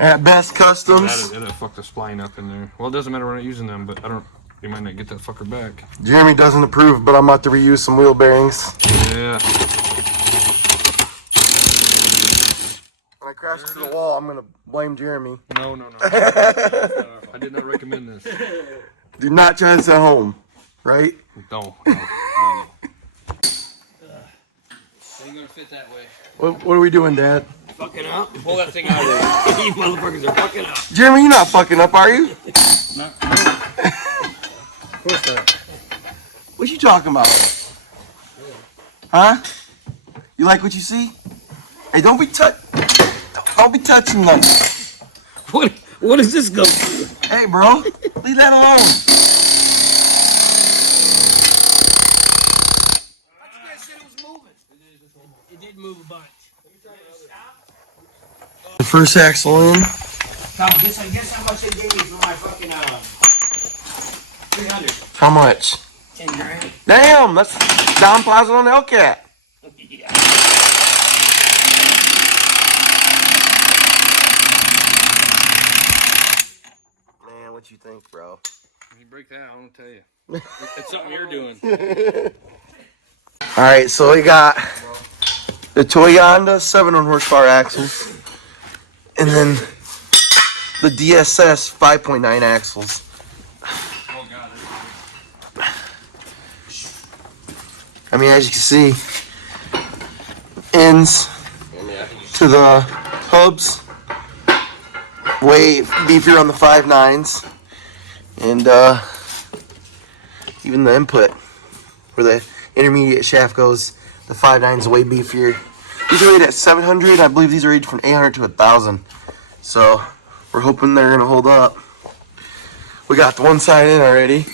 At Best Customs. That'll fuck the spline up in there. Well, it doesn't matter, we're not using them, but I don't. You might not get that fucker back. Jeremy doesn't approve, but I'm about to reuse some wheel bearings. Yeah. When I crash into the wall, I'm gonna blame Jeremy. No. I did not recommend this. Do not try this at home, right? No. Ain't gonna fit that way. What are we doing, Dad? Fucking up. Pull that thing out of there. You motherfuckers are fucking up. Jeremy, you're not fucking up, are you? No. Of course not. What you talking about? Huh? You like what you see? Hey, don't be touching nothing. What does this go to? Hey, bro, leave that alone. It did move a bunch. The first axle in. Tom, guess how much they gave me for my fucking 300. How much? 10 grand. Damn, that's down deposit on the Hellcat. Yeah. Man, what you think, bro? If you break that, I don't tell you. It's something you're doing. All right, so we got the Toyonda 700 horsepower axles, and then the DSS 5.9 axles. Oh god. I mean, as you can see, ends to the hubs, way beefier on the 5.9s, and even the input where the intermediate shaft goes, the 5.9s way beefier. These are rated at 700. I believe these are rated from 800 to 1,000. So we're hoping they're gonna hold up. We got the one side in already.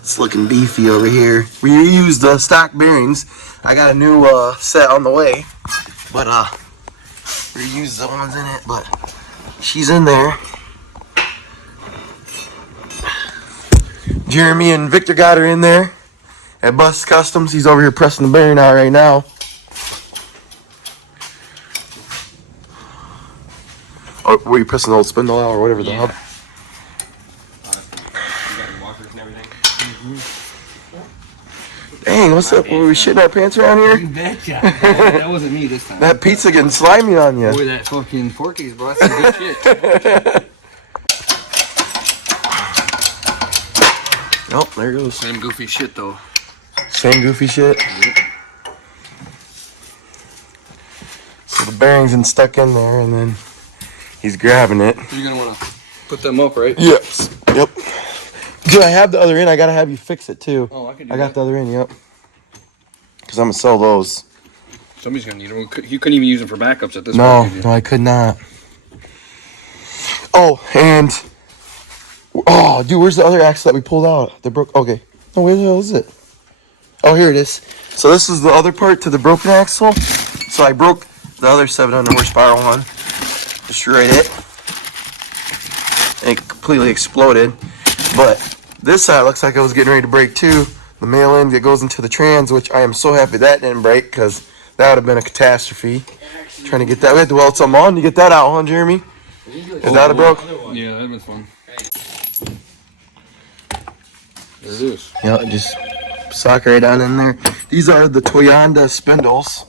It's looking beefy over here. We reused the stock bearings. I got a new set on the way, but we reused the ones in it. But she's in there. Jeremy and Victor got her in there at Bus Customs. He's over here pressing the bearing out right now. Or were you pressing the old spindle out or whatever the hub? Dang, what's up? Were we shitting our pants around here? You betcha. That wasn't me this time. That pizza getting slimy on you. Boy, that fucking Porky's, bro. That's some good shit. Oh, there goes. Same goofy shit, though. Same goofy shit. Yep. So the bearing's been stuck in there, and then he's grabbing it. You're gonna wanna put them up, right? Yes. Yep. Dude, I have the other end. I gotta have you fix it too. Oh, I can do I got that. the other end. Yep. Because I'm gonna sell those. Somebody's gonna need them. You couldn't even use them for backups at this No, point. no, I could not. Oh, and oh, dude, where's the other axle that we pulled out? The broke. Okay. No, where the hell is it? Oh, here it is. So this is the other part to the broken axle. So I broke the other 700 horsepower one, destroyed it, and it completely exploded. But this side looks like it was getting ready to break too. The male end that goes into the trans, which I am so happy that didn't break because that would have been a catastrophe. Trying to get that. We had to weld something on to get that out, huh, Jeremy? Is that a broke? Yeah, that was fun. There it is. Yeah, just sock right on in there. These are the Toyonda spindles.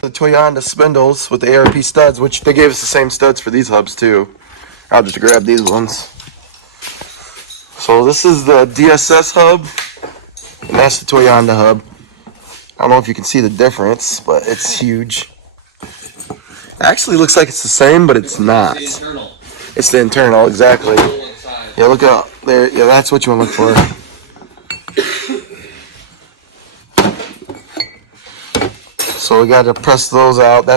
The Toyonda spindles with the ARP studs, which they gave us the same studs for these hubs too. I'll just grab these ones. So this is the DSS hub, and that's the Toyonda hub. I don't know if you can see the difference, but it's huge. Actually looks like it's the same, but it's not. It's the internal. It's the internal, exactly. Inside. Yeah, look up there. Yeah, that's what you want to look for. So we got to press those out.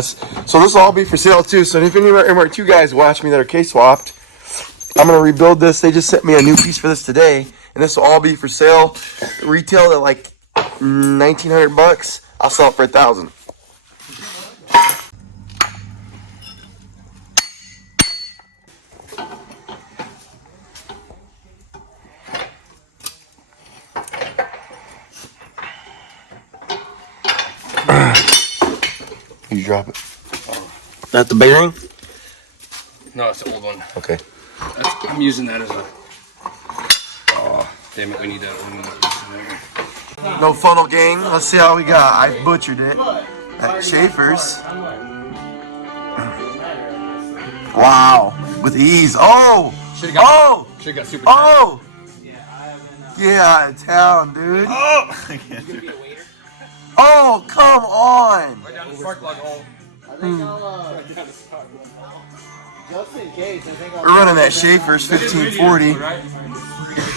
So this will all be for sale too. So if any of you guys watch me that are K-swapped, I'm gonna rebuild this. They just sent me a new piece for this today, and this will all be for sale. Retail at like $1,900. I'll sell it for $1,000. drop it? That the bearing? No, it's the old one. Okay. I'm using that as a. Oh, damn it! We need that one. No funnel gang. Let's see how we got. I butchered it. At Schaefer's. Wow. With ease. Oh! Oh! Should've got super. Oh! Get out of town, dude. Oh! I can't do it. Oh, come on! Right down the spark plug hole. Just in case, I think We're running that Schaefer's 1540.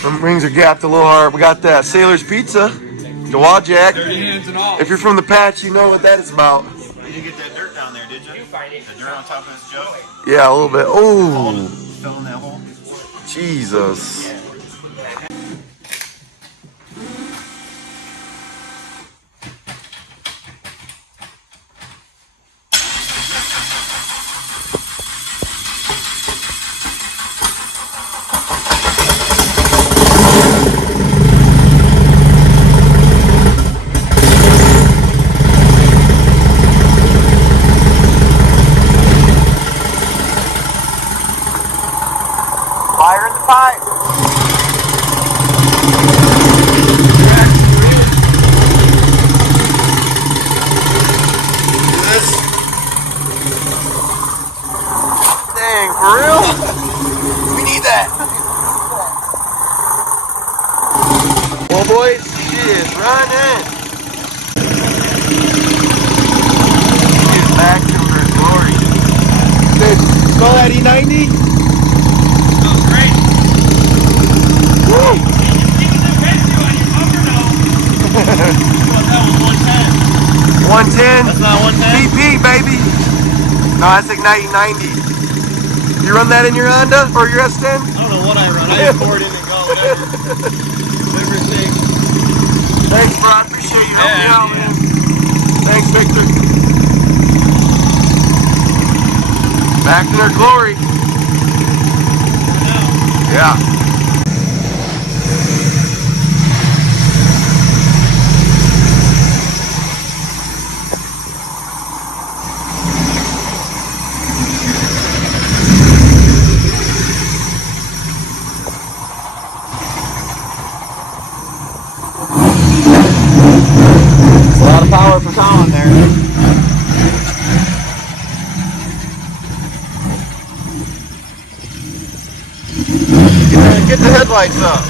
Some rings are gapped a little hard. We got that Sailor's Pizza. The Wajak. Dirty hands and all. If you're from the patch, you know what that is about. You didn't get that dirt down there, did you? The dirt on top of this jug? Yeah, a little bit. Oh, Fell in that hole? Jesus. Fire in the pipe. This. Dang, for real? We need that. Well, boys, she is running. She is back to her glory. Dude, smell that E90? Woo! 110? That's not 110? PP, baby. No, that's Ignite 90. You run that in your Honda or your S10? I don't know what I run. I just pour it in and go, whatever. Whatever it takes. Thanks, bro. I appreciate you helping me out, man. Thanks, Victor. Back to their glory. Yeah. A lot of power for Colin there. Get the headlights up.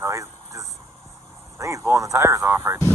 No, he's just, I think he's blowing the tires off right there.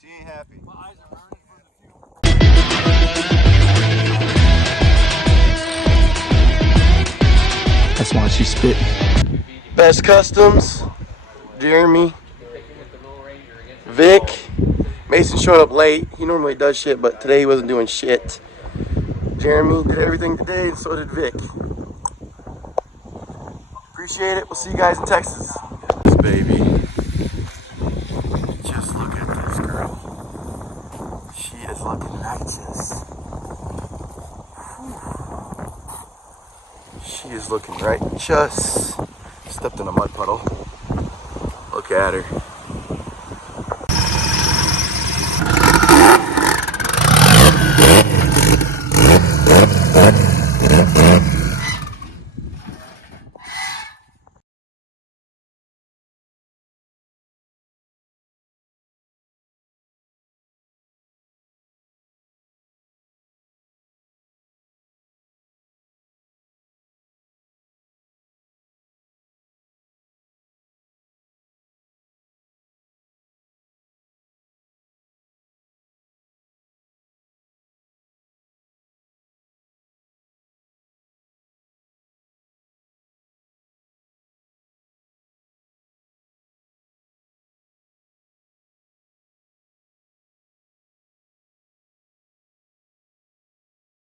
She ain't happy. That's why she spit. Best Customs, Jeremy, Vic. Mason showed up late. He normally does shit, but today he wasn't doing shit. Jeremy did everything today, and so did Vic. Appreciate it. We'll see you guys in Texas. This baby. Just look at this girl. She is looking righteous. She is looking righteous. Stepped in a mud puddle. Look at her.